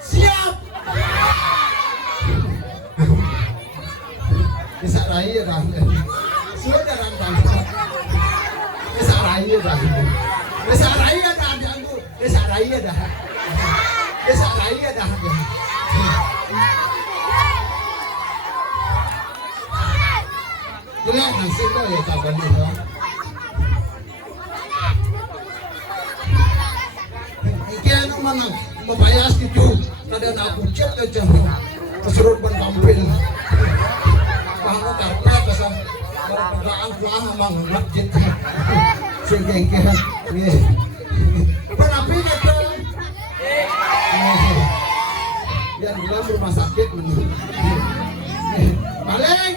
Siap. Bisa raya dah. Sudah rantang. Bisa raya dah. Bisa raya dah dianggu. Bisa raya dah. Bisa raya dah. Jelas nasi tu ya kawan ni. Ikan mana membayar itu kadang aku cek aja keserut bertampil bahkan karpet pasal pergaan pulang memang masjid sehingga ni penapi itu yang bilang rumah sakit balik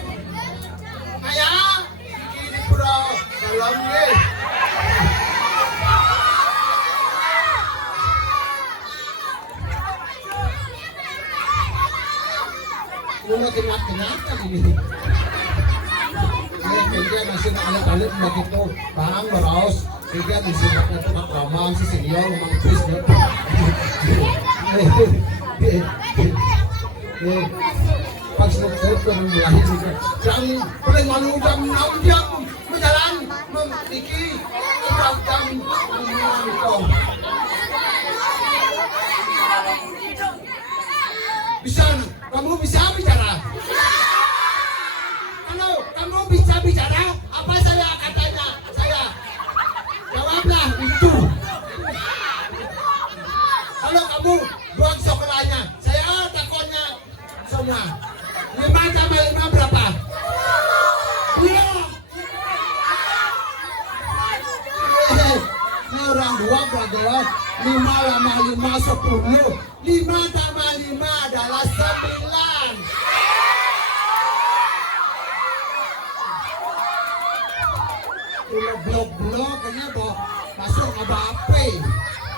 ayah ini pura dalam ni. Mula kenat kan ini. Dia masih nak alat-alat begitu, barang beraus, dia masih nak tempat ramang si senior mampus dia. Pas nak bermulai juga. Jam paling malu jam 6 jam berjalan memiliki jam itu. Bisa, kamu bisa bicara. Kalau kamu bisa bicara, apa saya akan tanya? Saya jawablah itu. Kalau kamu buang sekolahnya, saya takutnya semua. 5 tambah 5 berapa? 2. Ini orang 2 berapa? 5 tambah 5 10. 5 tambah 5 adalah 9. Blok-blok kayaknya bawa masuk apa apa?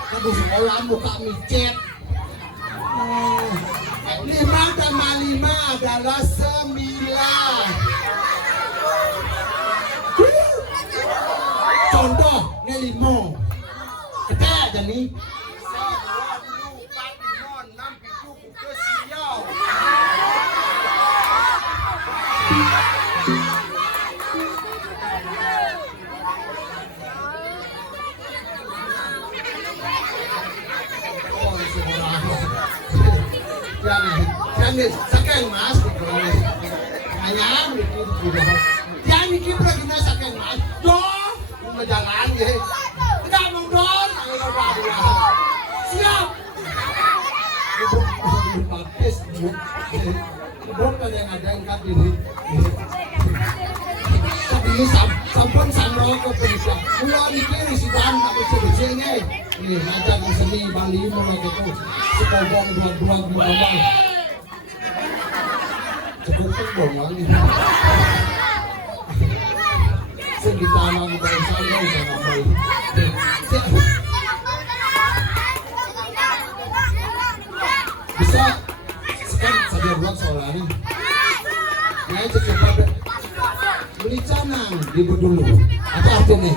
Kamu sekolah buka micet. 5 tambah 5 adalah 9. Contoh ini 5. Kita aja nih. Jangan sakeng mas, ayam itu. Jangan mikir lagi na sakeng mas. Dor, jalan ya. Tidak mau dor, ayo dia. Siap. Pakis, dor pada yang ada yang kat ini. Tapi sampun samro ke bisa. Mulai mikir si dan tak bersih nih. Nih ngajar seni Bali mulai gitu. Sekobong dua. Cukup dong lagi. Segitama kita saya sama baik. Bisa sekarang saja buat soal ini. Nah cepat beli canang dibu dulu. Apa artinya?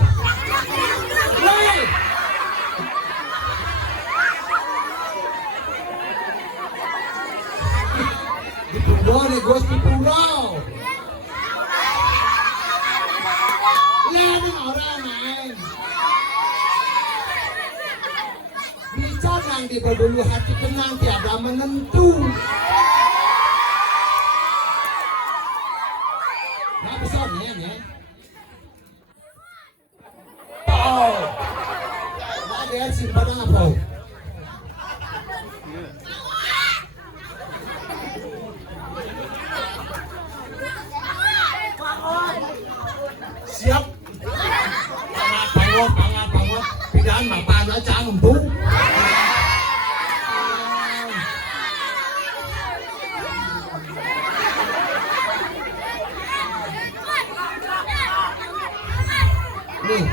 Boleh gos di pulau. Lihat orang main. Bicara yang diberdulu hati tenang tiada menentu. Nah besar nih ya. Oh, nah dia simpan apa? Siap. Pangat. Pidaan mapan aja ngembung. Nih,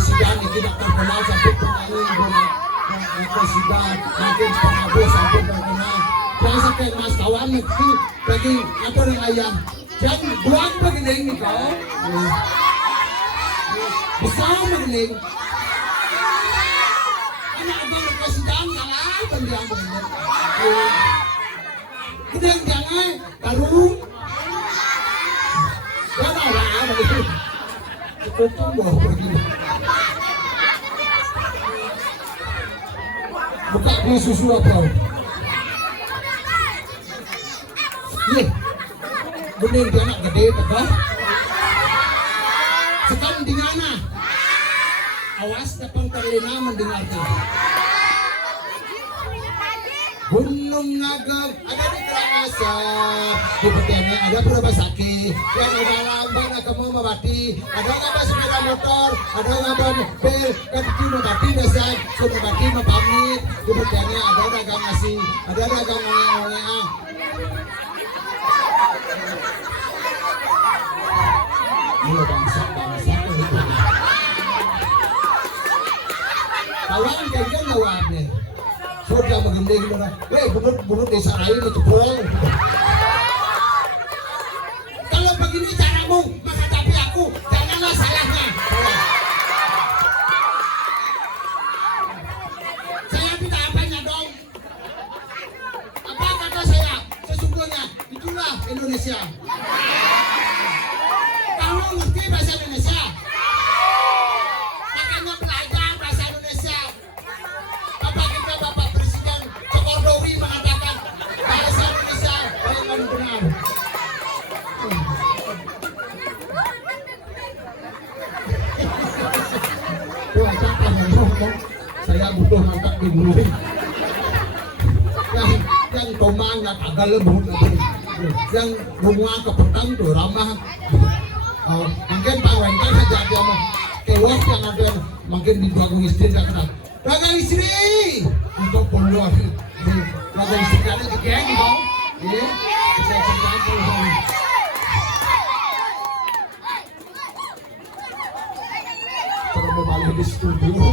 sidang ini tidak terkenal sampai penyanyi sidang makin pengabuh sampai terkenal. Jangan sampai mas kawan nanti bagi apa yang ayam. Jangan buat begini kau. Besar begini. Anak ada presiden kalah pendiam begini. Kita jangan baru. Jangan orang begini. Cukup tumbuh begini. Buka dia susu apa? Iya. Bener dia anak gede tegak. Sekarang di mana? Awas depan terlena mendengarkan. Gunung Naga ada di Karangasem. Di Petiannya ada berapa sakit. Yang ada lamban kamu mabati. Ada apa sepeda motor. Ada apa mobil. Kan itu mabati dasar. So mabati mapamit. Di Petiannya ada dagang nasi. Ada dagang ngomong-ngomong. Ini bangsa itu. Kawan kalian jawabnya. Sudah mengendeng mana? Bunut desa lain itu pulang. Kalau begini caramu menghadapi aku, janganlah salahnya. Saya minta apanya dong? Apa kata saya? Sesungguhnya itulah Indonesia. Kamu ngerti bahasa Indonesia? Makanya belajar bahasa Indonesia. Bapak Presiden Jokowi mengatakan bahasa Indonesia dengan benar. Saya butuh mantap di bulu. Yang tomang nggak agak lembut. Yang bunga ke petang tuh ramah. Mungkin Pak Wengkan saja dia mah kewas yang ada mungkin di belakang istri tak kenal. Belakang istri untuk puluh belakang istri ada di geng dong. Iya, saya ceritakan dulu. Terus balik di studio.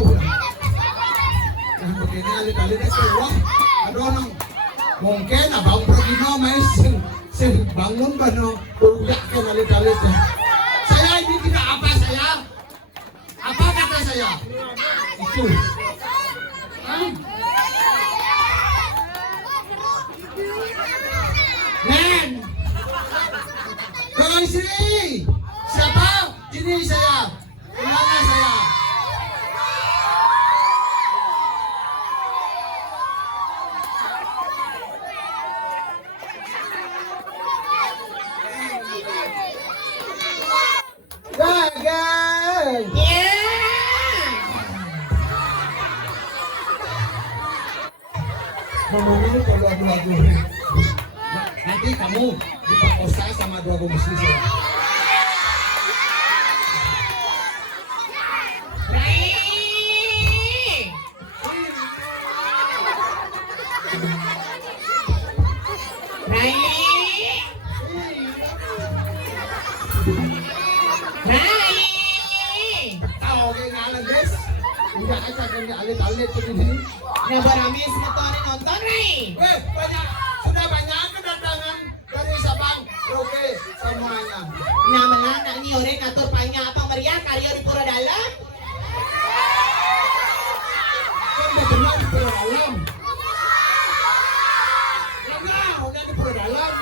Nah begini alih-alih dia keluar. Ada orang mungkin abang pergi main sing bangun bano udah ke alih-alih deh. Saya ini tidak apa saya. Apa kata saya? Itu. Nen. Kalau istri. Siapa? Ini saya. Mana saya? memenuhi kedua-dua guru. Nanti kamu diperkosa sama dua muslim saya. Udah aja kami alit-alit begini. Nah, beramis motorin nonton nih. Sudah banyak kedatangan dari Sabang, Roke, semuanya. Nah, mana ini orang ngatur panya apa meriah karya di pura dalam. Kan benar di Pura Dalam. Udah di Pura Dalam.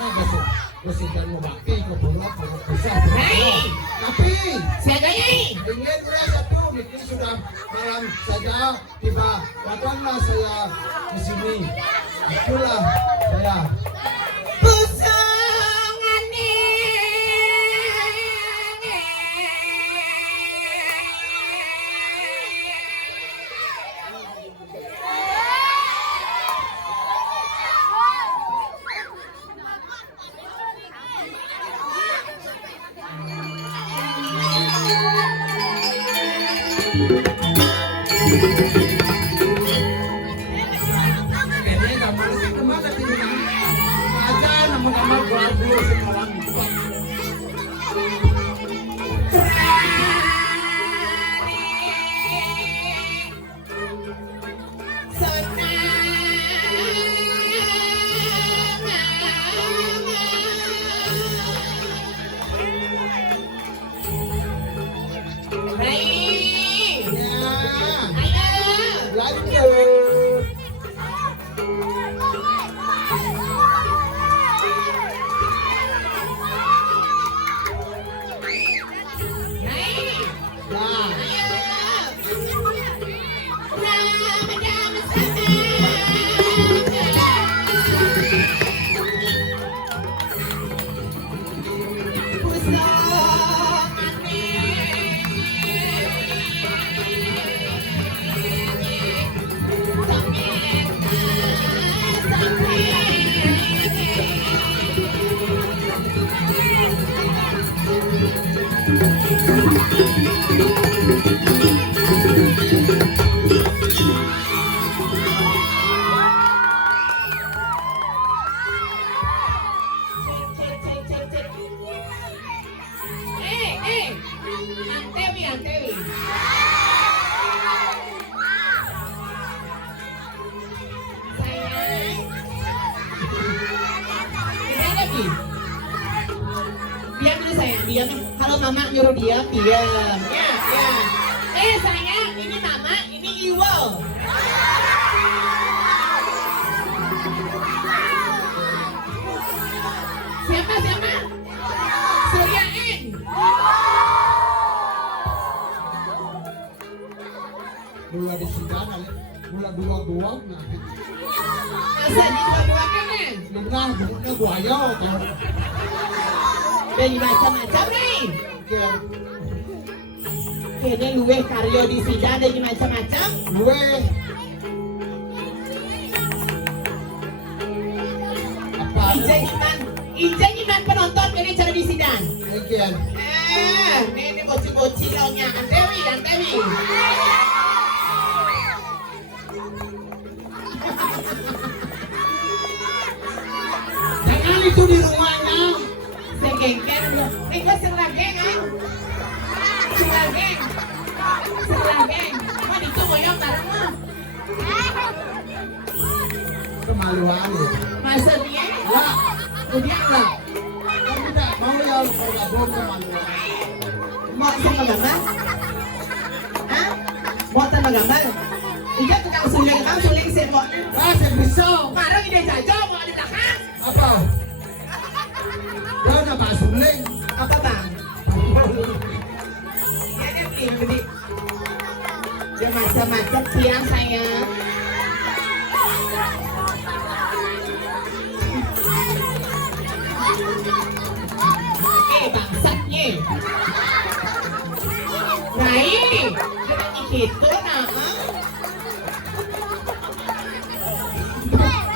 Nah, besok dan mau bakti ke pulau besar. Tapi Siaganya ingin saya satu mungkin sudah malam saja tiba datanglah saya di sini. Itulah saya. Kayaknya gambar kemana tinggal? Aja nama-nama bagus sekarang. Lanjut. Antewi. Diam dulu sayang, diam. Kalau mama nyuruh diam, diam. Ya. Sayang, ini mama, ini Iwo. Siapa? Surya N. Mula di sidang, mula dua-dua. Masa di dua-dua kan ya? Benarnya buaya kan. Dari macam-macam nih. Kayaknya luwe karyo di sidang dari macam-macam. Luwe. Apa? Ijeng iman penonton kini cara di sidang. Sekian. Ini bocil-bocil launya Antewi. Jangan itu di rumahnya. Segengken lo. Gue serageng kan? Serageng. Mau ditugoyong bareng lo. Kemaluan lu. Masa dia? Lah, kemudian lah. Kamu tidak mau ya bergabung kemaluan. Mau sama gambar? Hah? Mau sama gambar? Iya tukang suling, kamu suling sih kok. Saya bisa. Marah ide jajah mau di belakang. Apa? Dia udah Pak Suling. Apa bang? Ya gini. Dia macam-macam tiang sayang. Bangsatnya. Baik, gitu nah.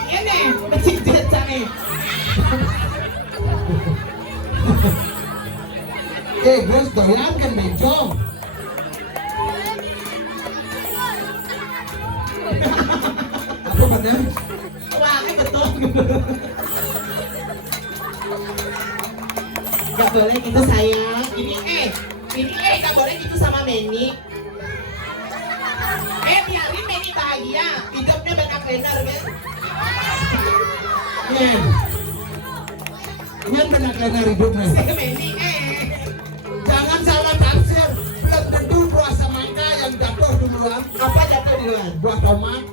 Iya nih, becicit nih. Gue doyan kan bencong. Apa benar? Wah, betul. Gak boleh gitu sayang. Ini gak boleh gitu sama Meni. Biarin Meni bahagia. Hidupnya bakal benar kan? Nyen benar-benar hidupnya. Meni Jangan salah tafsir. Belum tentu buah semangka yang jatuh duluan. apa jatuh duluan? Buah tomat.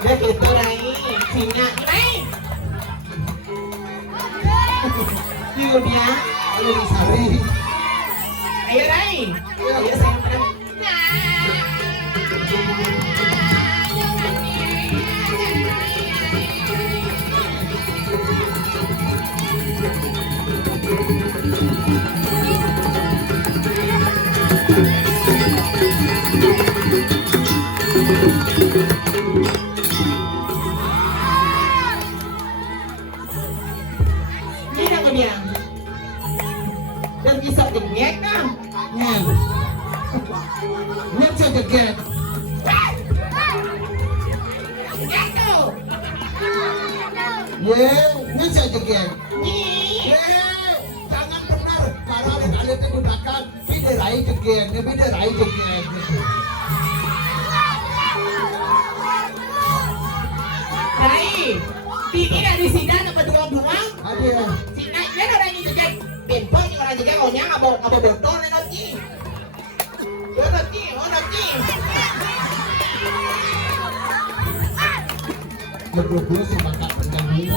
Ya gitu Rai. Singa Rai. Yuk dia. Lalu disari. Ayo Rai. Ayo sayang pedang. Ini aku bilang. Dan bisa dengek kan? Nyen. Nyen saya jeget. Gitu. Nyen saya jeget. Nih. Jangan benar. Karena alit-alit itu digunakan. Biderai jeget. Biderai jeget. Rai, ini dari sini dapat dua-dua. Ada. Sini kan orang ini juga bentol nih orang juga ohnya nggak bawa bentol nanti. Nanti. Berdua sepakat bergabung.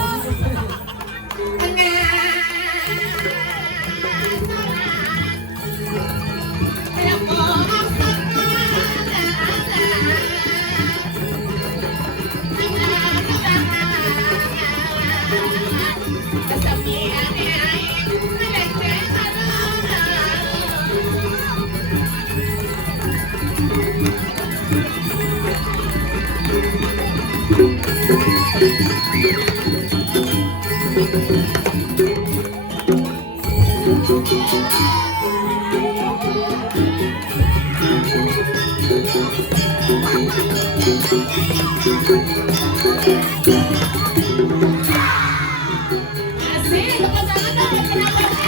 Asik, tepuk tangan dong buat penontonnya.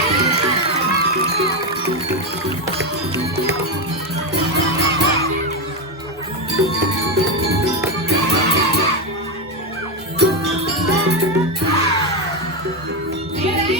Ayo, Rai.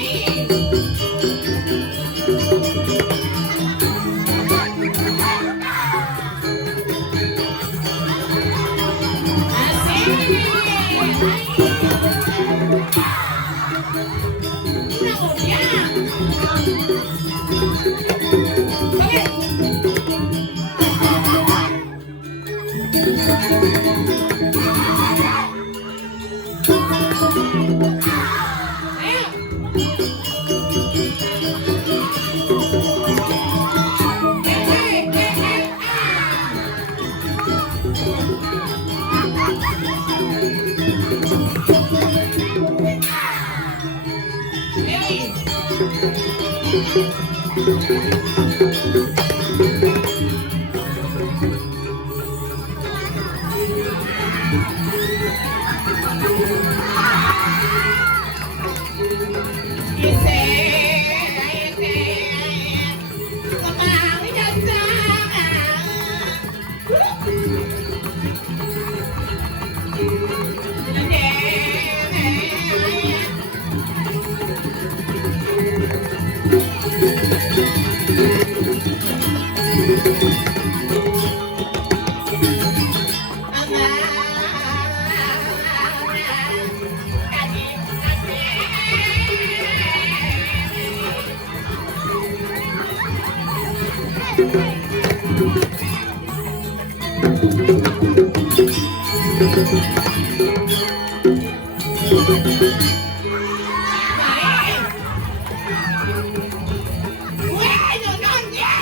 Weh, nonton ya.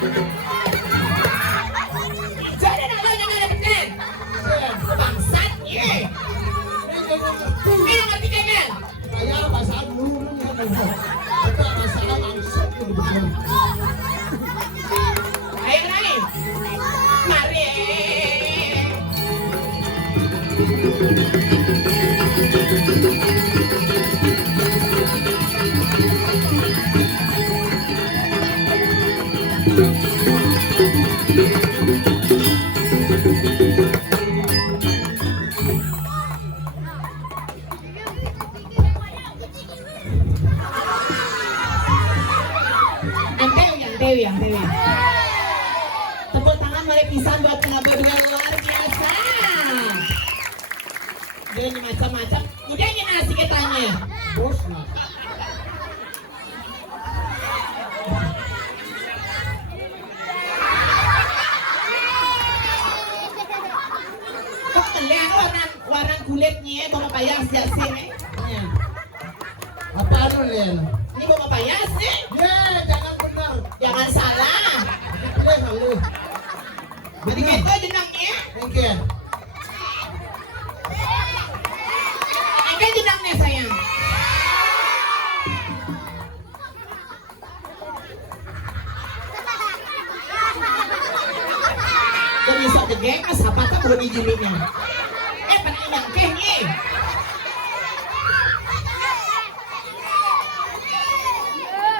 Jadi nak ada pekan. Bangsat ye. Ini yang ngerti kan? Kaya bahasa dulu kan. Itu bahasa langsung itu betul. Ayo Rai. Mari. Anteo ya. Tepuk tangan oleh pisan buat pengabar dengan luar biasa. Dan macam-macam. Udah ini nasi ketanya. Bos lah. Kok kalian warna kulitnya bawa payas jasin Iya. Apaan lu, Len? Ini bawa payas sih. Jangan benar. Jangan salah. Len lu. Jadi gitu jenangnya. Mungkin. Angkat jenangnya sayang. Jadi sok degeng mas apa tak boleh dijulinya. Pernah nyangkeh nih.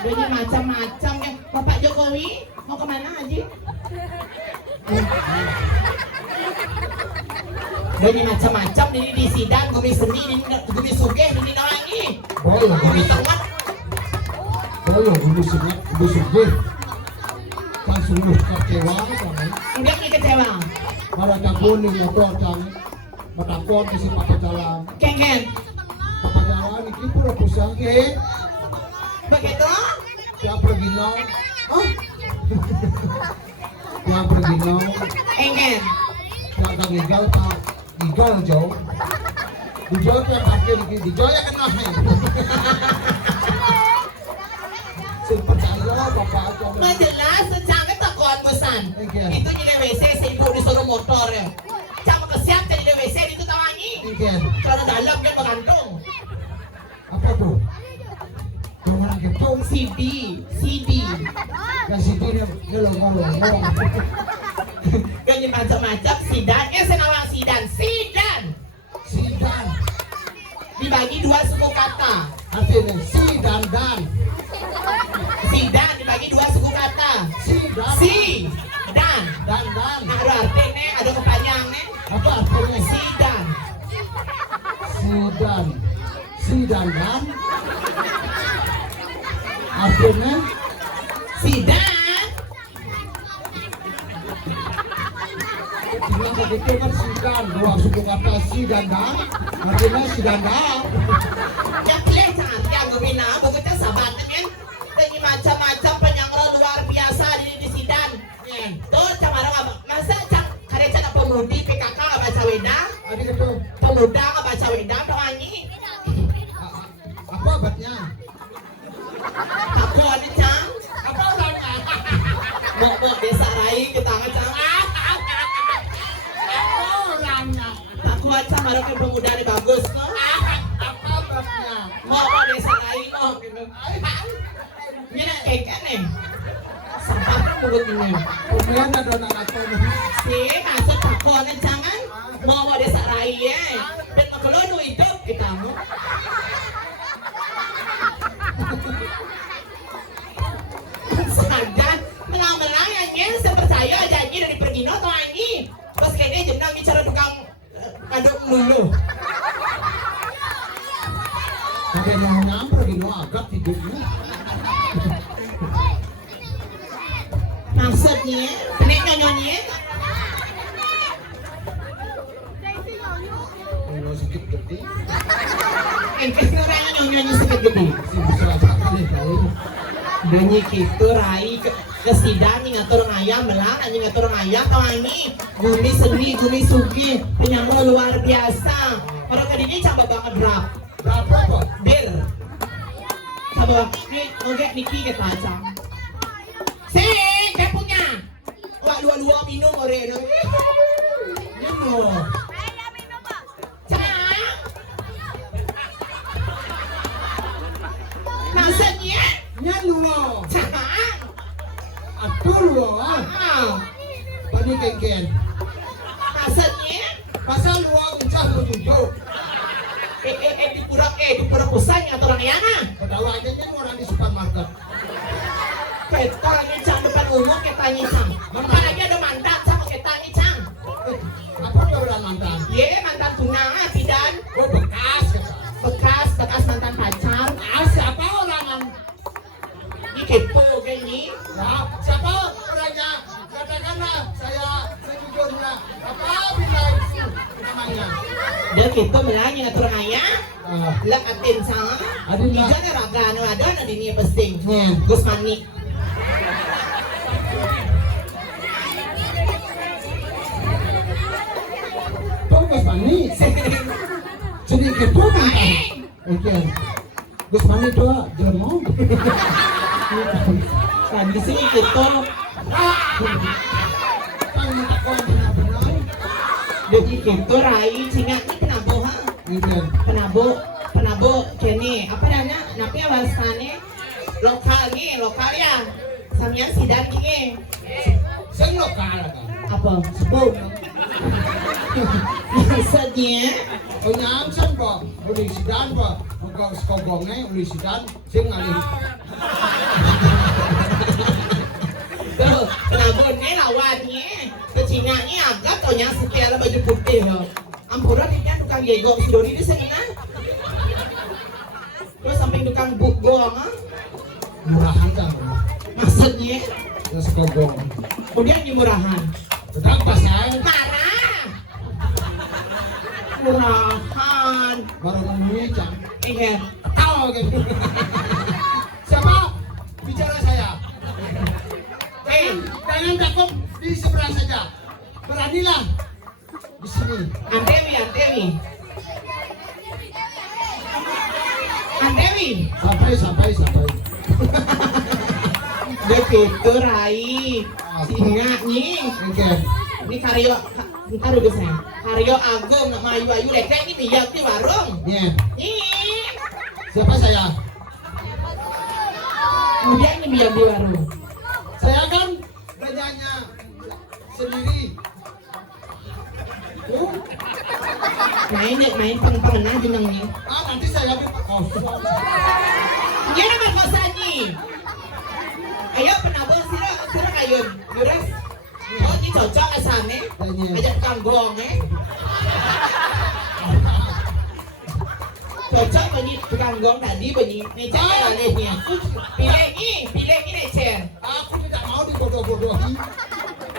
Jadi macam-macam ya. Bapak Jokowi mau kemana Haji? Jadi macam-macam ini di sidang gumi seni ini gumi sugeh ini lagi. Boleh, Gumi tawat. Boleh, dulu subuh. Kan sungguh kecewa kan. Enggak nih kecewa. Para kuning motor kan. Matakon kasi papajalan. Kengen. Papajalan iki pura pusang ke. Begitu? Yang perginaw. Hah? Yang perginaw. Engen. Yang kagigal ta. Gigal jauh. Dijual kayak pakai dijual ya kena. Percaya bapak aja. Nggak jelas, secangnya takon pesan. Itu jadi WC, ibu disuruh motor ya. Cama kesiap jadi WC itu tawangi. Ikan. Karena dalam kan bergantung. Apa tuh? Jangan gitu. CD. Kasih dia ngelong. Ganyan macam-macam sidan. Senawang sidan. Sidang. Dibagi dua suku kata. Artinya si dan. Sidan dibagi dua suku kata. Sidang. Si dan. Dan. Nah, ada artinya, ada kepanjangnya. Apa artinya? Sidan. Sidang dan. Artinya Sidan. bilang begitu kan sidang. Dua suku kata si dan. Artinya sidang. Yang kelihatan yang gumina, begitu sahabatnya kan. Jadi macam-macam penyangra luar biasa di sidan. Tuh, camara apa? Masa karya cak pemudi PKK nggak baca wedang? Ada gitu. Pemuda nggak baca wedang, doangi. Apa obatnya? Aku ada cang. Apa obatnya? Mau desa rai kita nggak cang. Aku ada marah ke pemuda ini bagus, no? Apa obatnya? Mau desa rai, no? Ini nak keken nih. Sampah mulut ini. Kemudian ada anak Si masuk aku ada jangan. Mau desa rai ya. Dan makelonu hidup kita mau. Sadar melang-melang yang saya percaya janji dari Pergino atau Angi. Pas kayaknya jenang bicara tukang aduk mulu. Sampai nyamper gitu agak tidurnya. Maksudnya, penik nyonyonnya. Kalau sedikit gede, Engkes orangnya nyonyonnya sedikit gede. si besar kali tahu. Banyak itu rai ke sidang ngatur ngayam belang anjing ngatur ngayam tau Angi. Gumi seni, gumi sugi, penyambung luar biasa. Orang kedini coba banget drop. Berapa kok? Bir. Coba, ini oke Niki kita aja. Si, kayak punya sore no. Nino. Cang. Maksudnya? Nino. Cang. Atul lo. Pani kengken. Maksudnya? Pasal luang cah lu tujuh. Di pura kusanya atau orang yana? Tahu aja kan orang di supermarket. Kita ngicang depan umum kita ngicang. Mana aja ada mandat sama kita ngicang. Apa orang mantan? Ye mantan tunangan bidan. Oh bekas kata. Bekas mantan pacar. Siapa orang? Ini kepo gini. Ya, siapa orangnya? Katakanlah saya sejujurnya. Apa bila itu namanya? Dia kepo bilangnya ngatur ayah. Lek atin sama. Adin lah. Ijanya raga no ada di ni pesting. Hmm. Gus Mani. Gus Mani. Jadi ketua mantan. Oke. Gus Mani itu Jerman. Kan di sini kepo. Kan mentakon benar-benar. Jadi kepo rai singa ni penabo ha. Gitu. Penabo kene apa namanya? Napi awasane lokal ya. Samian sidan kini. Sen lokal kan. Apa? Sebut. Maksudnya? Oh nyam sen po. Uli sidan po. Muka sekogongnya uli sidan. Sen ngalih. Tuh, penabonnya lawannya. Kecinanya agak tau yang setia baju putih loh. Ampura dia tukang gegok sidori di sana. Terus sampai tukang bugong ah. Murahan kan. Maksudnya? Ya sekogong. Kemudian di murahan. Tetap pasal. Marah. Murahan. Baru menemui jam. Iya. Tahu gitu. Siapa bicara saya? Jangan takut di seberang saja. Beranilah di sini. Antewi. Sampai. Dia gitu rai. Singa nih. Oke. Ini karyo. Ntar udah saya. Karyo Agung nak mayu-ayu lekek ini biak di warung. Ya. Ih. Siapa saya? Kemudian ini biak di warung. Saya kan penyanyi sendiri. Main pengenang jenengnya. Nanti saya kosong. Dia nama kosannya. Ayo penabung sira kayun. Yuras. Oh, ini cocok ke sana. Ajak kanggong Cocok bunyi kanggong tadi bunyi. Necer lalehnya. Pilih ini necer. Aku tidak mau dibodoh-bodohi.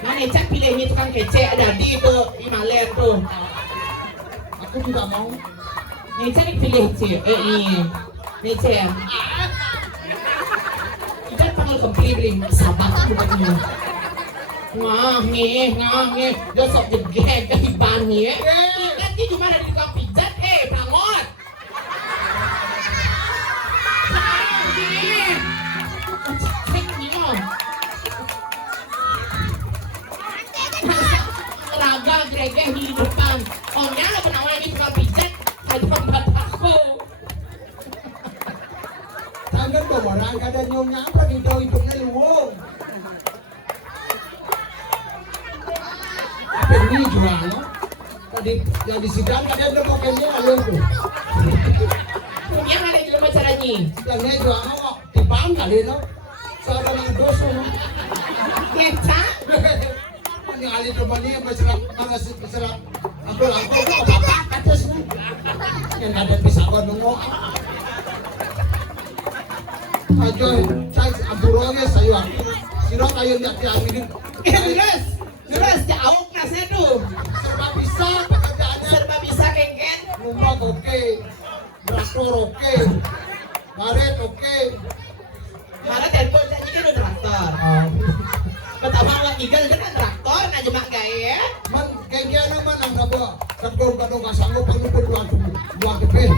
Nah necer pilihnya tukang kece ada di itu Himalaya tuh. Aku tidak mau. Necer pilih sih. Ini necer. Kita panggil kempili beli sahabat bukannya. Ngah nih, dia sok jegek kehiban nih. Nanti cuma ada di tukang pijat, bangot. Cek nih om. Raga gregeh di depan. Omnya lo penawar di tukang pijat, ada tempat aku. Tangan bawa orang kada nyonya apa di daun hidungnya luwung. Ini jual, tadi yang disidang kadang udah pakai ini alur tuh. Yang ada juga masalahnya. Yang ini jual kok dipang kali itu. Soalnya nang dosa. Keca? Ini ahli temannya berserap mana berserap. Aku apa atas nih. Yang ada bisa kau nunggu. Aja saya ampurannya saya. Siro kayu lihat yang ini. Terus jauh kasih tuh. Serba bisa pekerjaannya. Serba bisa kengken. Rumah oke, traktor oke, karet oke. Mana telepon tadi kan udah traktor. Betapa orang igal kan traktor, nah jemak gaya. Man, kaya naman ang nabo. Kadong kasanggo pag lupod luang tepe.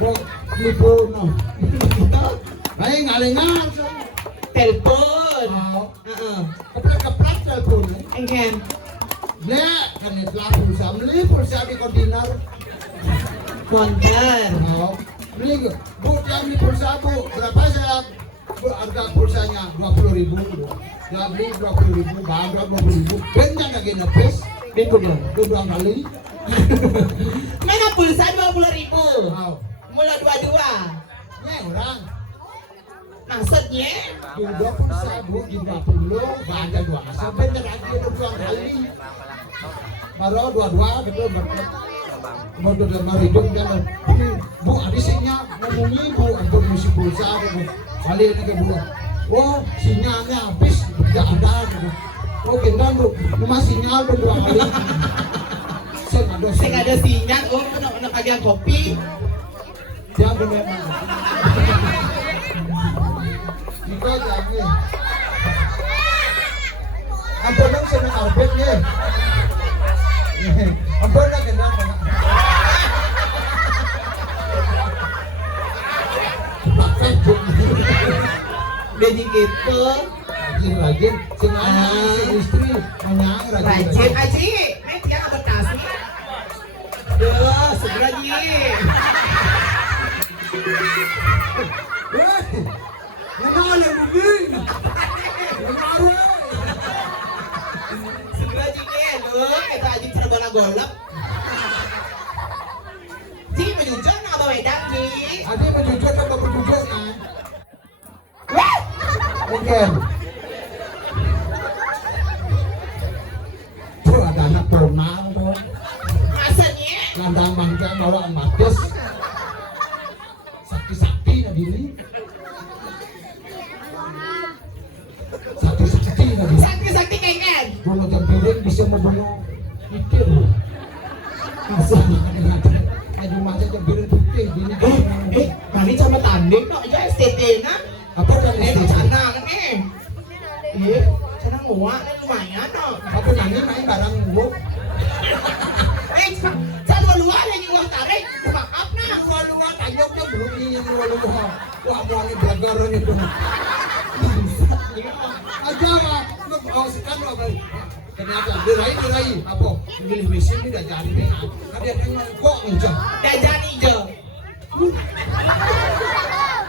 Bok lupod no. Ay ngalingan. Telepon. Kaplat telepon. Engken. Nek, kan telah pulsa di kontainer. Konter. Oh, beli bu, yang beli pulsa bu, berapa saya? Bu, harga pulsanya 20.000. Ya beli 20.000, bahan 20.000. Benar lagi nepes, dua kali. Mana pulsa 20.000? Oh, Mula 22. ya orang. Maksudnya? Dua pulsa bu, 20, bahan 2. Sebentar lagi ada 2 kali. Baru 22 betul betul. Mau dalam hidup jalan. Bu, ada sinyal ngomongin bu, ampun mesti pulsa bu. Kali ini ke bu. Oh, sinyalnya habis, tidak ada gitu. Oh, gendang bu, cuma sinyal bu 2 kali. Saya ada sinyal, oh kena kagak kopi. Dia benar. Iko jangan. Ampun dong senang arbet ya. Ampun lah kenapa? Pakai pun. Jadi gitu. Rajin, senang istri, menyang Rajin aji, dia adaptasi. Duh, segera ji. Mana yang begini? Kemarin. Segera ji duh, kita aji terbola golap. Ji menunjuk nak bawa wedang ji. Adi menjujur atau berjujur kan? Mungkin. Tuh ada anak tonang tuh. Masanya? Landang bangga bawa emas. Sakti-sakti tadi ini. Sakti-sakti tadi. Sakti-sakti kengen. Kalau tempiring bisa membunuh pikir. Masa kayak rumah aja tempiring putih gini. Kali sama tanding no aja STT na. Apa kan Ini ini? sana kan sana nguak nih lumayan no. Apa nyanyi main barang gua? Saya luar yang uang tarik, maaf nah. Luar tayong dia belum yang luar. Wah mau ini belagar itu. Aja lah, oh sekarang apa? Ternyata dirai apa? Milih mesin tidak jadi dengan. Ada yang kok aja. Dah jadi je.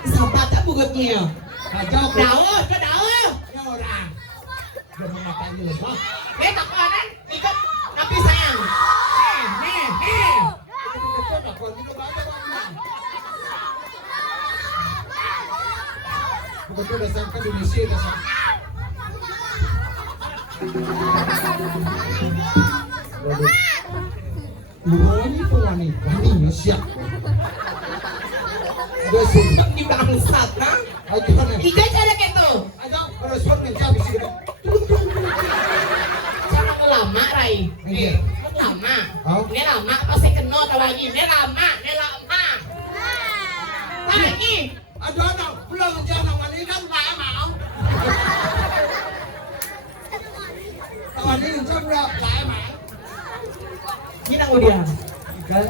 Sahabat tak bugutnya. Aja kok. Daun, ke daun. Ya orang. Dia mengatanya lebah. Tak kanan, ikut tapi sayang. Betul tak kau itu baca mana? Betul dah sangka di Malaysia dah sangka. Ini pun wani siap. Dia sudah Di bangsat nah. aja mana? Ika cara gitu. Aja respon kerja bisa kita. Cara lama Rai. Iya. Lama. Oh. Ini lama pasti kena tahu lagi. Ini lama. Lagi. Ada anak pulang kerja anak wani kan lama. Wani kerja berapa lama? Ini nak udah. Kan?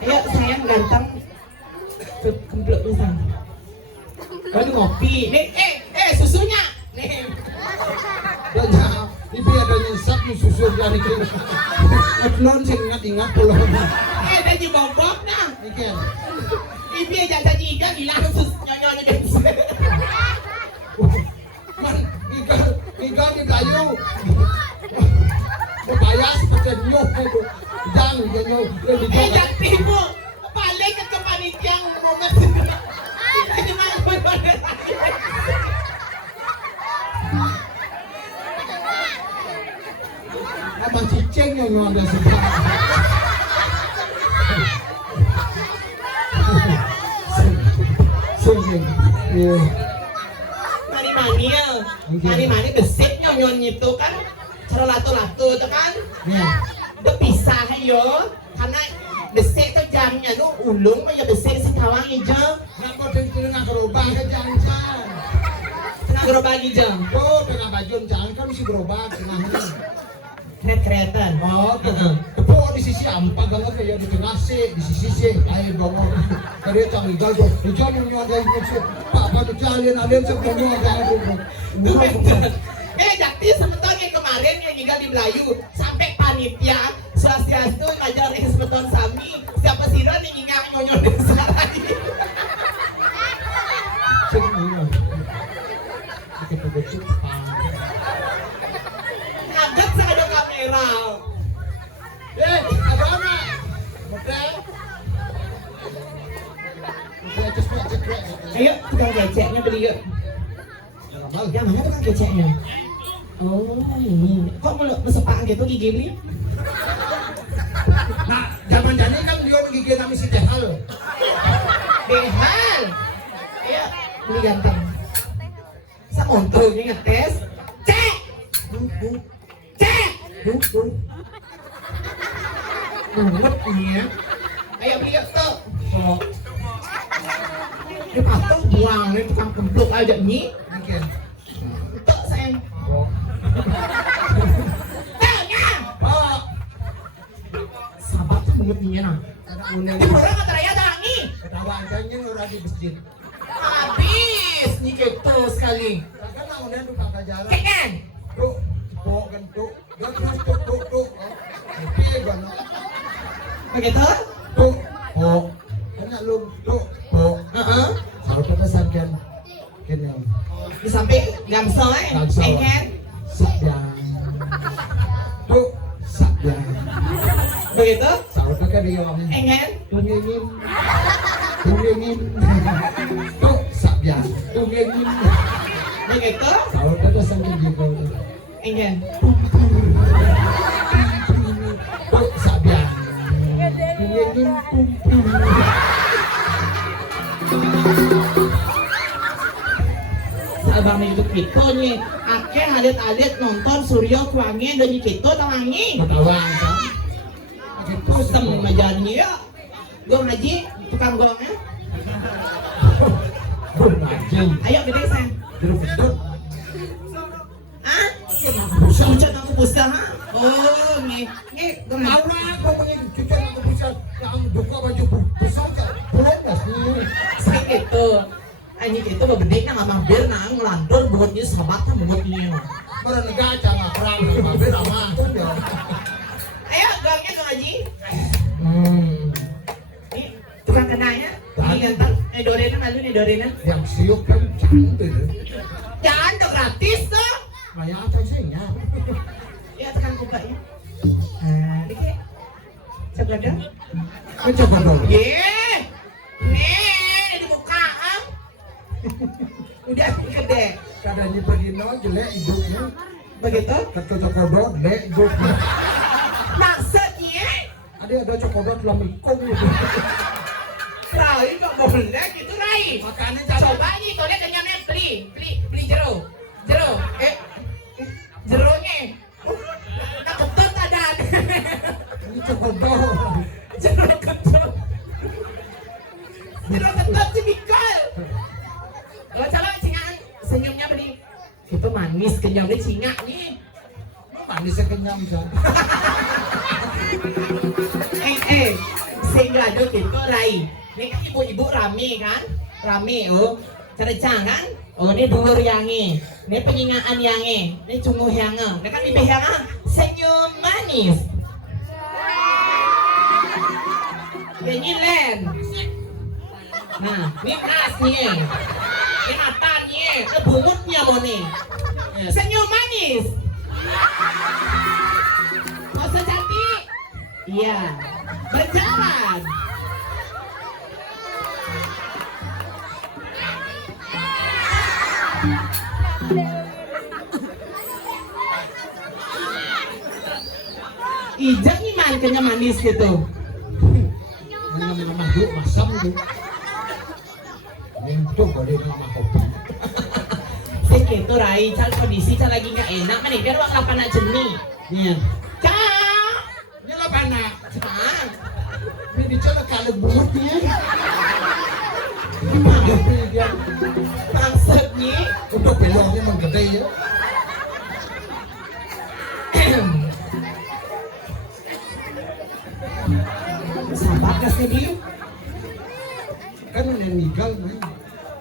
Ayo sayang ganteng. Kemplek bisa. Baru ngopi. Nih, susunya. Nih. Banyak. Ibu ada nyesap nih susu dari kiri. Non sih ingat pulang. Dah dibobok nah. Ikan. Ibu aja tadi ikan hilang sus nyonya bensin. Man, ikan di kayu. Bayar seperti nyok itu. Jangan nyok. Jangan tipu. Balik ke panitia ngomongnya. Kita cuma apa cicing yang ada sebelah. Sering. Iya. Mani besik nyonyon itu kan. Cara lato-lato itu kan. Ya. Udah pisah yo. Karena besik itu jamnya nu ulung mah ya besik si kawang hijau. Kenapa tengah gerobak ke jangan? Tengah gerobak hijau. Oh, tengah baju jangan kan mesti gerobak tengah ini. Keret-keretan. Oh, tepuk di sisi ampak banget kayak di tengah sih, di sisi sih, air dongol. Dari tang igal tuh, igal yang ada itu, pak pada kalian ada yang sebelumnya ada itu. Jak Dia sebeton yang kemarin yang tinggal di Melayu sampai panitia swastiastu ngajar sebeton sami siapa sih yang ingat nyonyol desa lagi. Kaget saya ada kamera. Abang, model. Ayo tukang beceknya beli yuk. Yang mana tukang beceknya? Oh ini. Kok mau mesepaan gitu gigi beli? Nah, zaman jani kan dia gigi kami si Tehal. Behal. Ayo beli ganteng. Samontonya ngetes. Cek. Cek. Nunggut ya. Ayo beli yuk tuh. Oh. Dia patah buang nih tukang kempluk aja nih. Mungkin. Tuh sayang. Oh. Tanya. Oh. Sahabat tuh mengetnya nah. Ada undang. Ini orang nggak teraya tangi. Ketawa anjanya orang di masjid. Habis nih gitu sekali. Kan undang tukang kajaran. Kenyan. Tuh, pok kan tuh. Dia terus tuh. Piye gua. Begitu? Tuh, pok. Kena lu tuh, pok. Kalau kita sampean kene. Di samping gangsel engken. Sabyan. Tuh, sabyan. Begitu? Kalau kita dia orangnya. Engken. Tungengin. Tuh, sabyan. Tungengin. Begitu? Kalau kita sampean gitu. Engken. Tuh, sabyan. Tungengin. Abang itu gitu nih. Akeh alit-alit nonton Suryo Kuangi dan gitu tangangi. Ketawang kan. Gitu Kusem majanya ya. Gong haji tukang gongnya. Ngajeng. Ayo gede sang. Terus betul. Ah? Busa. Cucuk aku busa ha? Oh nih. Nih gong haji. Aura aku punya cucu aku busa. Yang buka baju besar kan. Bulan mas nih. Sing gitu. Ini itu bebedik nang amah bir nang ngelantur buatnya sahabatnya buatnya. Orang negara jangan perang mampir sama tuh dia. Ayo gongnya gong haji. Nih tukang kenanya. Ini ganteng. Dorena malu nih Dorena. Yang siuk kan cantik. Jangan tuh gratis tuh. Kayak apa sih ya? Ya tukang kubaknya. Dikit. Coba dong. Coba dong. Ye. Nih di muka am. Udah gede. Kadang pergi no jelek hidupnya. Begitu? Kata cokodot dek hidupnya. Maksudnya? Ada cokodot dalam ikung gitu. Rai kok mau bener gitu Rai. Makanya Coba nih kalau dia kenyangnya beli jeruk. Jeruknya. Nak ketut ada. ini cokodot. Jeruk ketut. Jeruk ketut si Mikal. Kalau calon cingaan senyumnya beli. Itu manis kenyang dia cingak nih. Manisnya kenyang kan. Sing lado gitu Rai. Ini kan ibu-ibu rame kan? Rame oh. Cercang kan? Oh ini dulur yangi. Ini penyingaan yangi. Ini cunguh yange. Ini kan ibih yange senyum manis. Ini len. Nah, ini nasnya. Ini matanya. Ini bungutnya mau nih. Senyum manis. Masa cantik? Iya. Berjalan. Ijak nih makannya manis gitu. Nama duk masam tu. Untuk boleh nama kopi. Segitu Rai, cal kondisi cal lagi nggak enak mana biar wak lapan nak jenih. Iya. Kak, Ini lah panak. Kak, Ini bicara kalau buatnya. Dia maksudnya untuk beloknya menggede ya. sahabat kasih dia. Kan meninggal nih.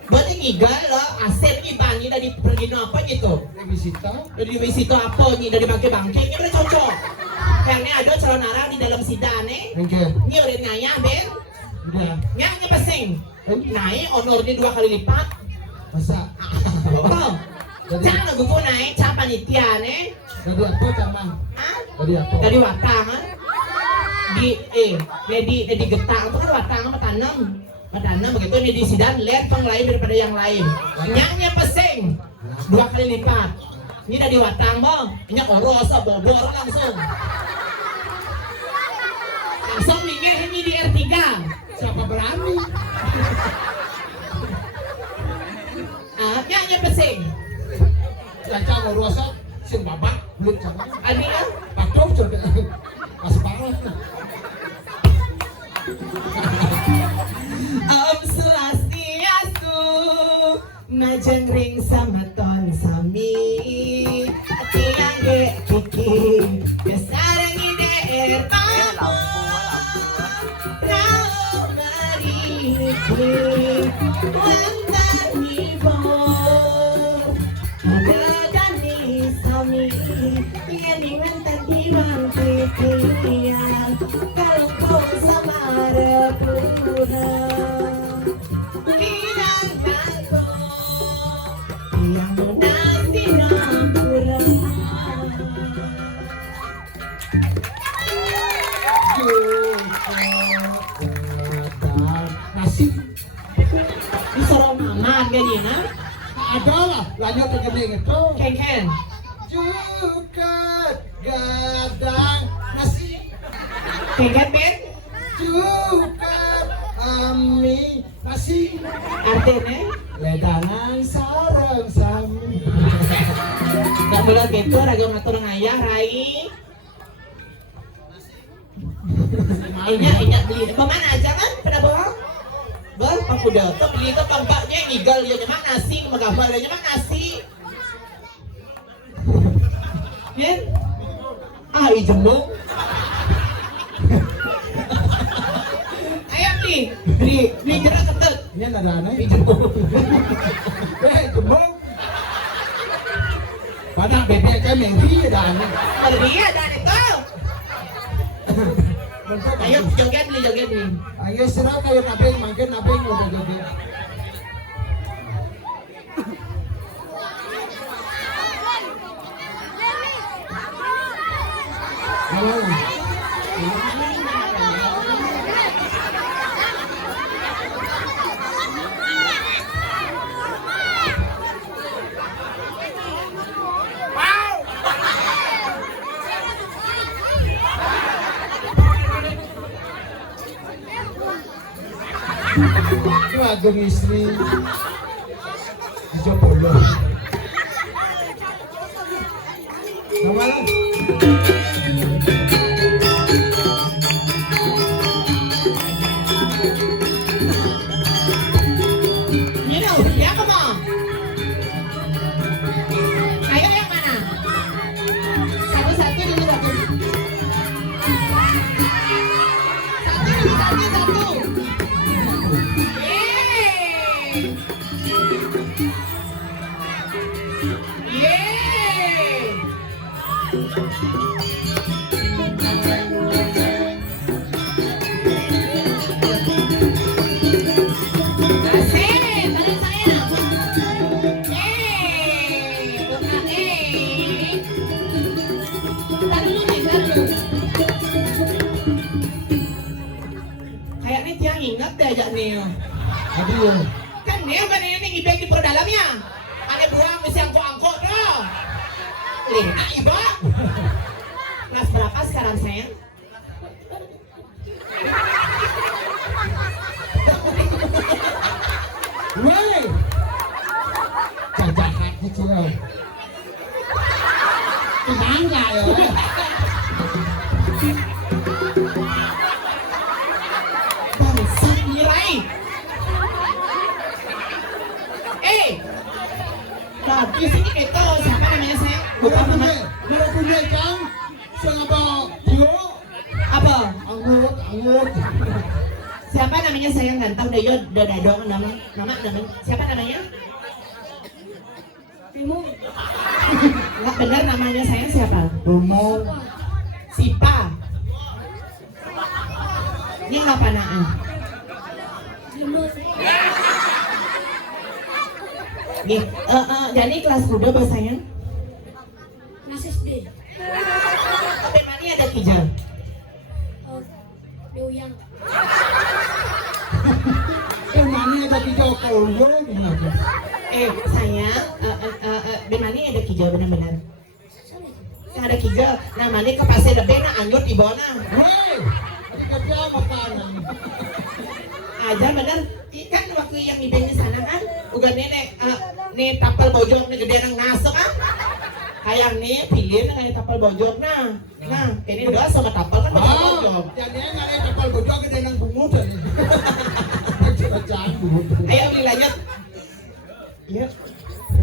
Buat yang ngigal lo aset ni bani dari pergi apa gitu. Visita. Dari wisito apa ni dari bangke-bangke ni udah cocok. Karena ada calon arah di dalam sidang Oke. ni udah ngayah ben. Udah. Ngayahnya pesing. Naik honornya 2 kali lipat. Masa. Oh. Jangan lagu pun naik cap panitia Jadi apa Camang? Hah? Jadi apa? Dari watang jadi getang itu kan watang sama tanam begitu ini di sidang lihat pang lain daripada yang lain. Nyangnya pesing 2 kali lipat. Ini dari watang bang, ini oros bobor langsung minggir ini di R3. Siapa berani? Nyangnya pesing. Caca ngorosa sing babak belum sama. Adi ya? Patok coba. Pas parah. Om Swastiastu Najengring Samaton Sami Tiang ge kiki Kesarang ide erpamu Rao mariki Wantan hibor Adadani sami Yani wantan hibang titian Kalau kau sama repura Bilang bago Yang menanti nampura Nasi Disuruh mamat ganina ada lah. Lanjut ke gede itu. Ken Jukat gadang nasi. Ken Ben Jukat ami nasi. Artinya Ledanan sarang sami. Gak boleh gitu, raga ngatur ngayah, Rai. Inya beli, pemana aja kan? Pada bohong? Bel, pak udah, tuh beli itu tampaknya ngigal ya nyemak nasi, gambar ya nyemak nasi. Ya? Jembung. Ayo beli jerak ketet. Ini ada aneh. Jembung. Jembung. Padahal bebek aja menghi ada aneh. Ada dia, ada itu. Ayo joget beli. Ayo serah kayak nabeng, makin nabeng udah jadi. Itu agak istri Jopolo. Nama lah. Ya kamu. Ayo yang mana? Satu dulu satu. Satu. Kayaknya dia ingat deh ajak Neo. Aduh. Kan Neo kan ini ngibeng di perdalamnya. Ada buang mesti angkot dah. Lena iba. Kelas berapa sekarang sayang? Woi. Jajakan kecil. Tenang lah ya. Bangsat nyirai. Nah, di sini itu siapa namanya sayang? Bukan nama. Mula punya kan? Siapa? Tio. Apa? Anggur. Siapa namanya sayang ganteng Deyo Dodadong nama siapa namanya? Bimo. Enggak benar namanya sayang siapa? Bemo. Sipa. Ini ngapa naan? Limos. Nih, jadi kelas muda bahasanya? Nasis D. Tapi mana ada kijang? Oh, Deuyang. Mani ada tiga kalau gimana? Sayang, Bemani ada kijang benar-benar. Yang ada kijang, namanya ke pasir debe na anyut di bawah na. Hei, ini kerja makanan. Aja bener, kan waktu yang di di sana kan, udah nenek, nih tapal bojok nih gede yang ngasuk kan. Kayak nih pilih kayak tapal bojok nah ini doa sama tapal kan tapal bojok. Jadi nggak ada kapal bocor gede nang bungut ini. Ayo beli lanjut. Iya.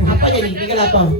Apa jadi? Tiga lapang.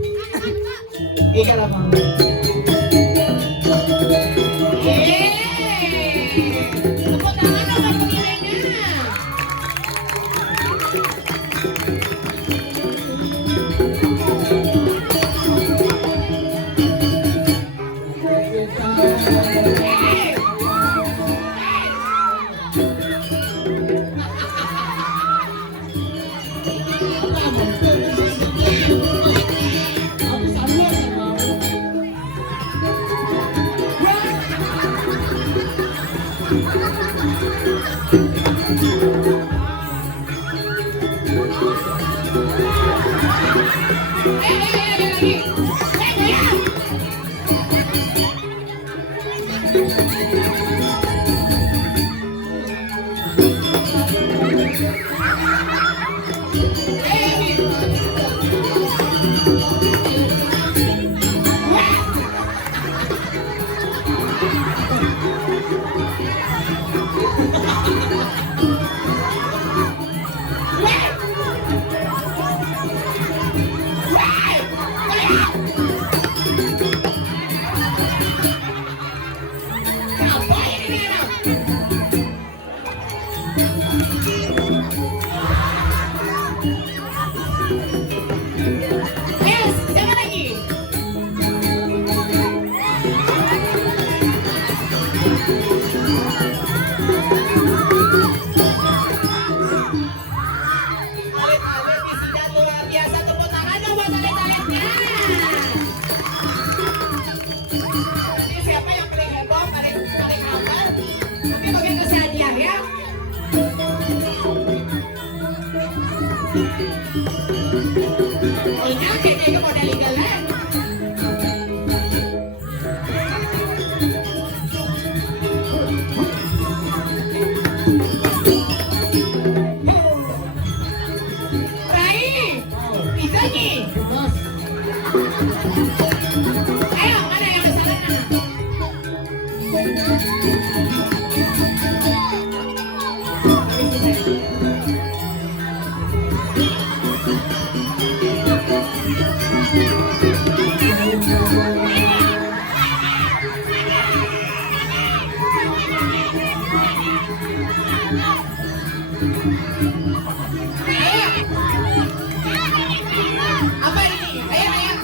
Tepuk tangan dong buat penilainya. Apa ini? Ayo.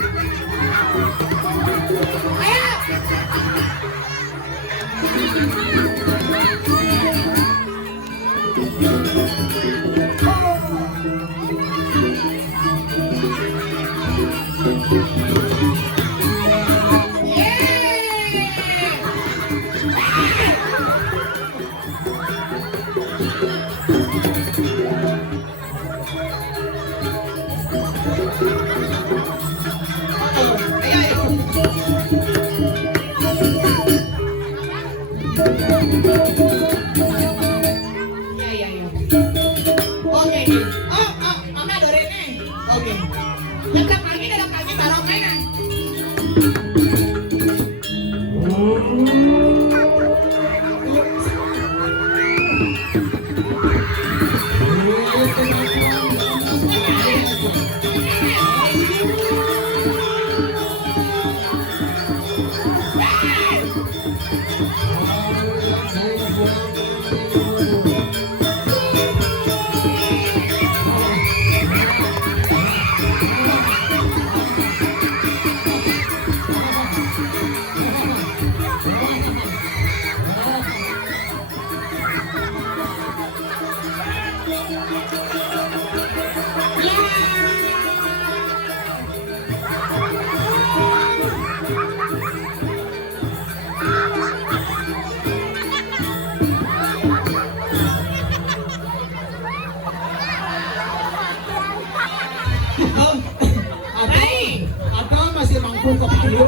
aku kepala.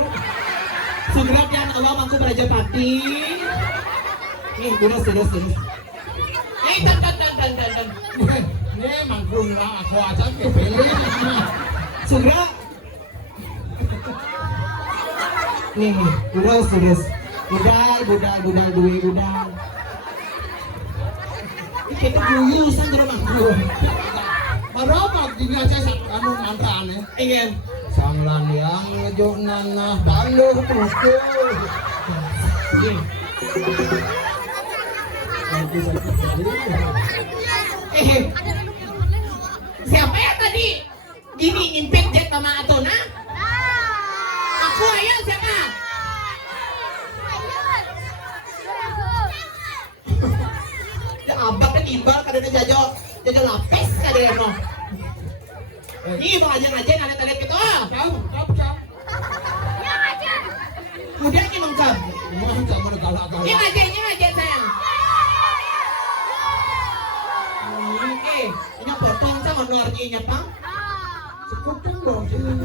Segera jangan Allah mangku Rajapati. Nih, terus. Dan. Ini mangkung lah aku aja kepele. Segera. Nih, terus. Budal, duit budal. Kita kuyusan ke rumah. Marabag di nga siya sa anong mantaan eh. Ingin. Sanglan yang ngejo nanah balur tuke. Siapa ya tadi? Gini ngimpit jet sama Atona? Aku ayo siapa? Ya abang kan imbal kadang jajo lapis kadang mau. Ini mau aja ada tadi gitu. Kap. Kemudian ini mengkap. Mau sama galak-galak. Ini aja sayang. Ini potong sama nornya Pak. Sekutang dong sini.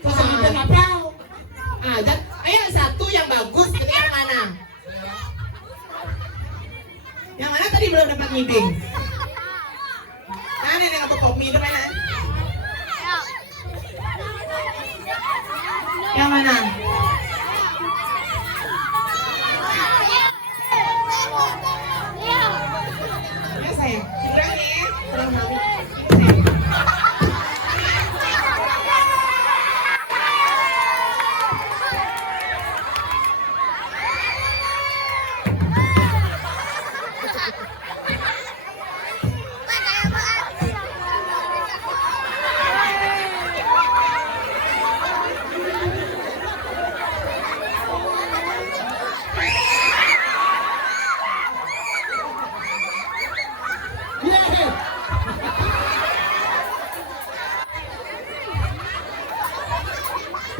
Terus ada apa? Ayo satu yang bagus itu yang mana? Yang mana tadi belum dapat meeting? Nah, ini yang kopi itu mana? Yang mana? Ya sayang, kurang ya, kurang mami.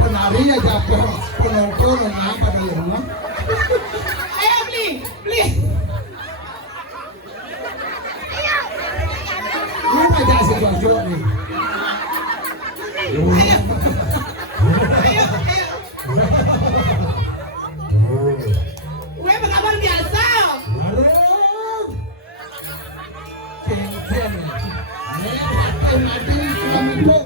Penari aja penonton apa di rumah. Ayo beli. Lu aja sejual nih. Ayo. Gue kabar biasa. Ceng. Mati suamiku.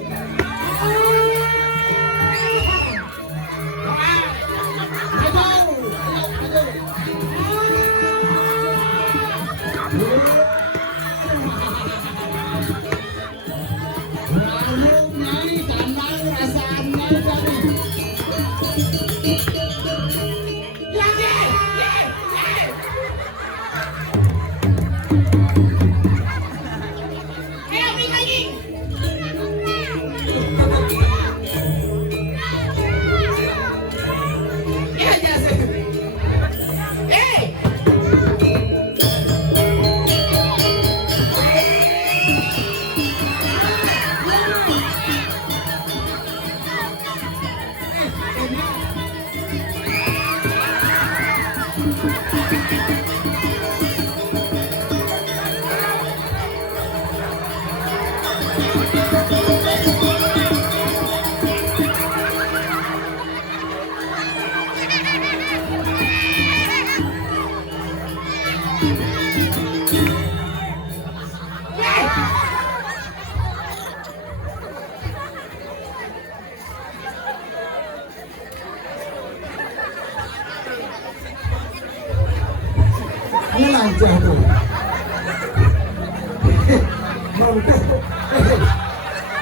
Ini aja tuh.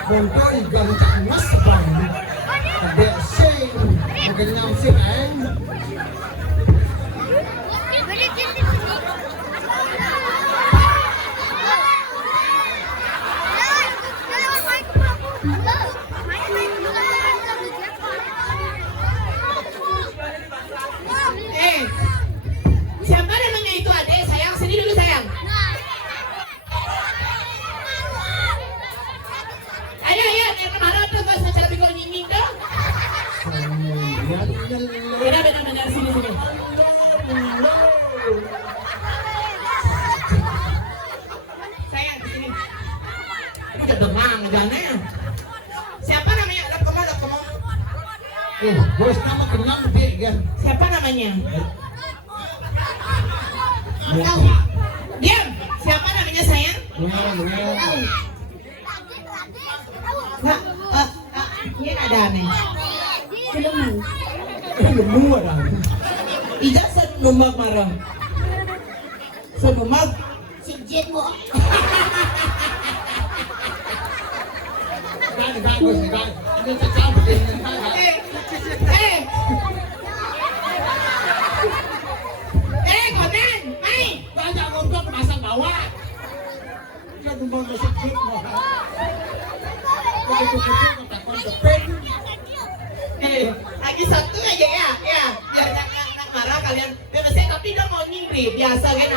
Monto ikan mas sebang. Ada sing, bukan nyamsir Siapa namanya itu adek sayang? Sini dulu sayang. Ayo, kemarin tuh gue Bos nama kenyang gede kan. Siapa namanya? Diam. Siapa namanya sayang? Nggak, ini ada aneh. Sulaiman. Lemu ada. Ijak senumag marang. Senumag. Si Jen mo. Bagus. Ini cecah begini. Konan, mai. Banyak untuk pasang bawah. Kan mau masuk trip mau. Begitu kita konten. Lagi satu aja ya, biar nak marah kalian. Biasanya tapi udah mau nyingri, biasa kan?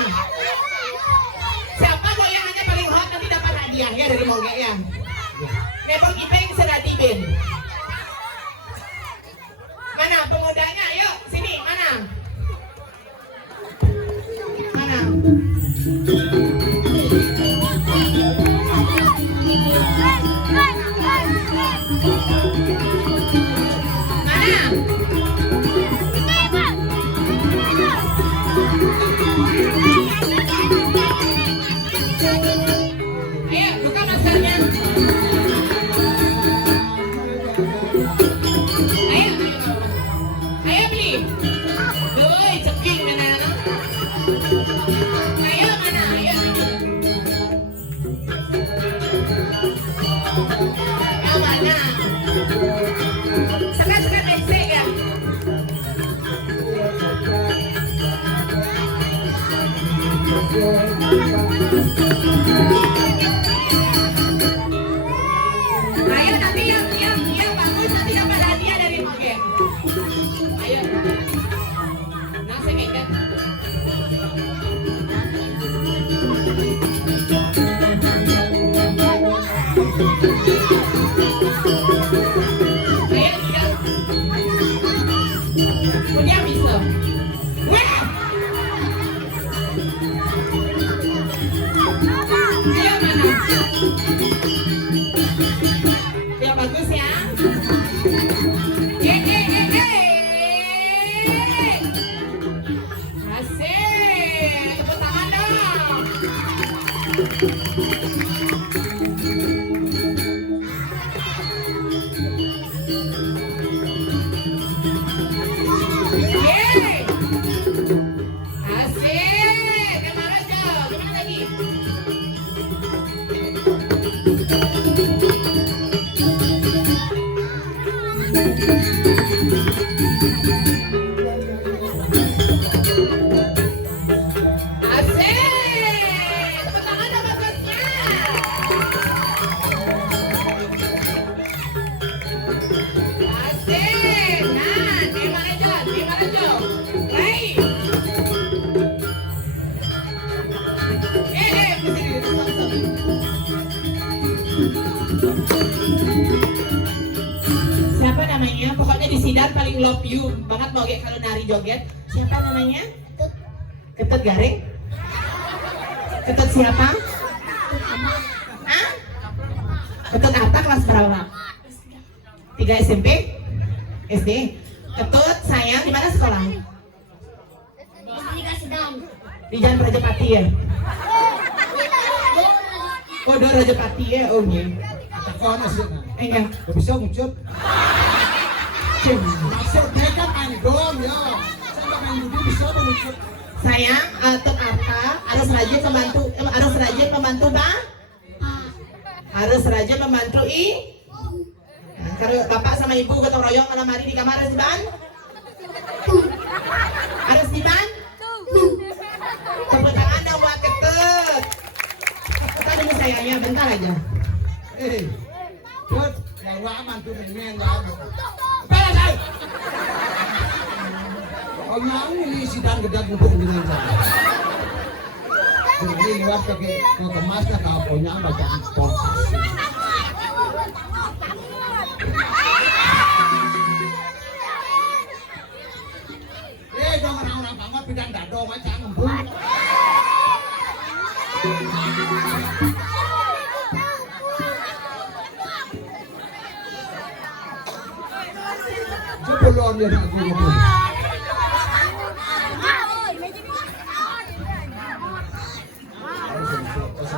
Siapa goyangannya paling hot nanti dapat hadiah ya dari Moge ya. Nepok Ipeng Seradibin. Mana pemudanya? Ayo sini, mana? Mana? Ayo buka maskernya. Ayo beli. Doi ceking mana? Ayo mana? Ayo. Mana? Sekarang lecek ya. Ayo tapi yang bagus nanti dapat hadiah dari Moge. Ayo. Nasi kan? Ayo tinggal. Punya bisa. Wah. Ayo mana? Yang bagus ya. Asik. Tepuk tangan dong. Yeay. Asik. Gimana Jo? Gimana lagi? Asik. Tepuk tangan dong bagusnya. Asik. Nah, gimana Jo? Gimana Jo? Baik. Siapa namanya? Pokoknya di Sidar paling love you banget Moge kalau nari joget. Siapa namanya? Ketut Garing? Ketut siapa? Hah? Ketut Arta kelas berapa? 3 SMP? SD? Ketut sayang di mana sekolah? Di Kasdan. Di Jalan Rajapati ya? Oh, di Rajapati ya? Oh iya. Tekan sih. Enggak. Gak bisa ngucap. Maksud dia kan main dom ya. Saya main judi bisa mengucap. Sayang, Ketut Arta harus rajin membantu bang. Harus rajin membantu Nah, kalau bapak sama ibu gotong royong malam hari di kamar harus diban. Harus diban. Tepuk tangan dong buat Ketut. Kita dulu sayangnya, bentar aja. Jod, yang aman tuh memang nggak ada. Apa? Oh yang ini sidang gedang untuk dengan saya. Jadi luar ke kemasnya kau punya bacaan sponsor. Dong orang-orang banget bidang dado macam ngembung. Sebelum dia nak aku ngomong.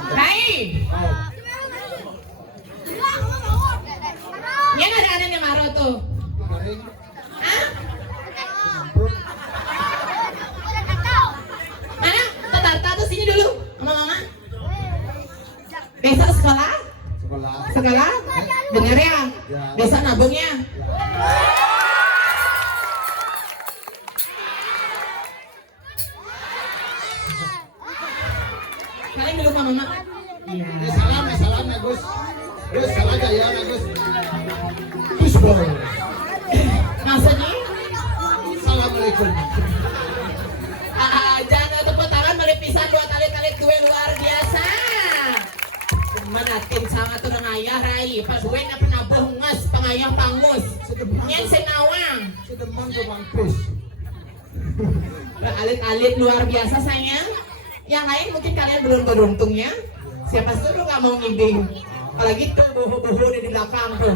Rai. Oh, Yan ada ni Maro tuh. garing. Hah? Semprot. Mana? Tata tuh sini dulu sama mama. Besok sekolah? Sekolah. Sekolah? Dengar ya? Besok nabungnya. Kalian dulu sama mama. Iya. Salam ya Gus. Gus, salah ya Gus. Gus boy. Maksudnya? Assalamualaikum. Jangan tepuk tangan melipisan 2 kali gue luar biasa. Manatin sangat turun ayah Rai. Pas gue na penabuh nges pengayang pangus. Nyen senawang. Sedeman ke Bang Chris. Alit-alit luar biasa sayang. Yang lain mungkin kalian belum beruntung ya. Siapa suruh nggak mau ngibing. Apalagi tuh buhu-buhu di belakang tuh.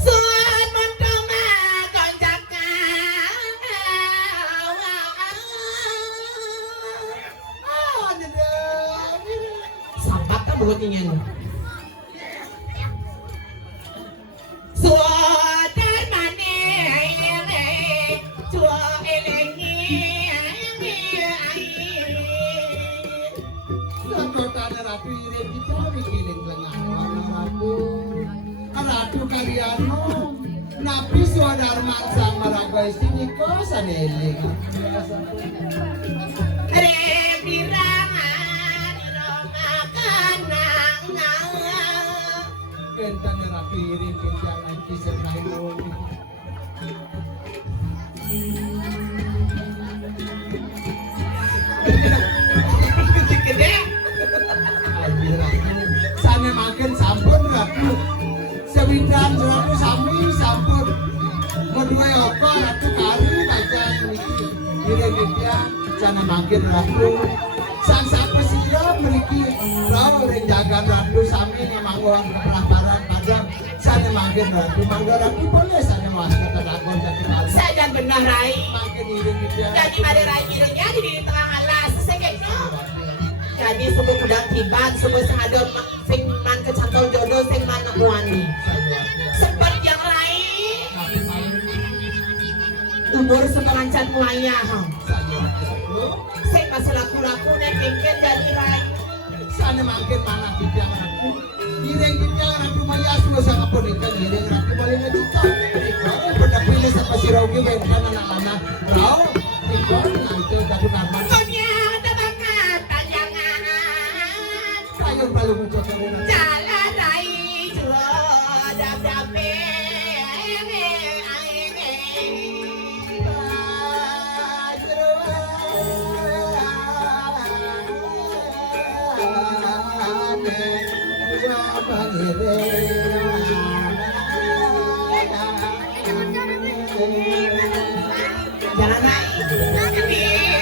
Suan mentoma konjakan. Oh, nyedek. Sambat kan mulutnya. Suadar mane aire, cua elengi Sambutan Ratu Iren kita mikirin lengan warna Ratu. Ratu Karyano, napi suadar mansang maragai sini kosan eling. rebirangan iromakan nang. Bentang Ratu Iren kejalan kisah kailun. Gede. Anjir Ratu, sana makin sampun Ratu. Sewindan Ratu sami sampun. Kedua Oko Ratu kari aja niki. Iren dia sana makin Ratu. Sang sapa sira mriki rawa renjagan Ratu sami ngamanggoan kepelaparan padam sana makin Ratu mangga Ratu boleh sana mas kata dagon jati kali. Sajan benar Rai. Makin Iren dia. Jadi mari Rai kiranya di tengah alas segekno. Jadi subuh kudang tiban, subuh sengadon sing man kecantol jodoh sing man nakuani. Seperti yang lain, umur sepengancan wayah. Sing masih laku-laku nek kengken jadi Rai. Sana makin mana kita Ratu. Iren kita Ratu maya sudah sangat punikan Iren Ratu boleh ngecita. Ikon pada pilih sama si Rogi bentang anak-anak. Rau, ikon itu jatuh karman. Konya tebakan tanjangan. Payung palu mencoba dengan Jalan Rai jual dap-dape. Jalan Rai.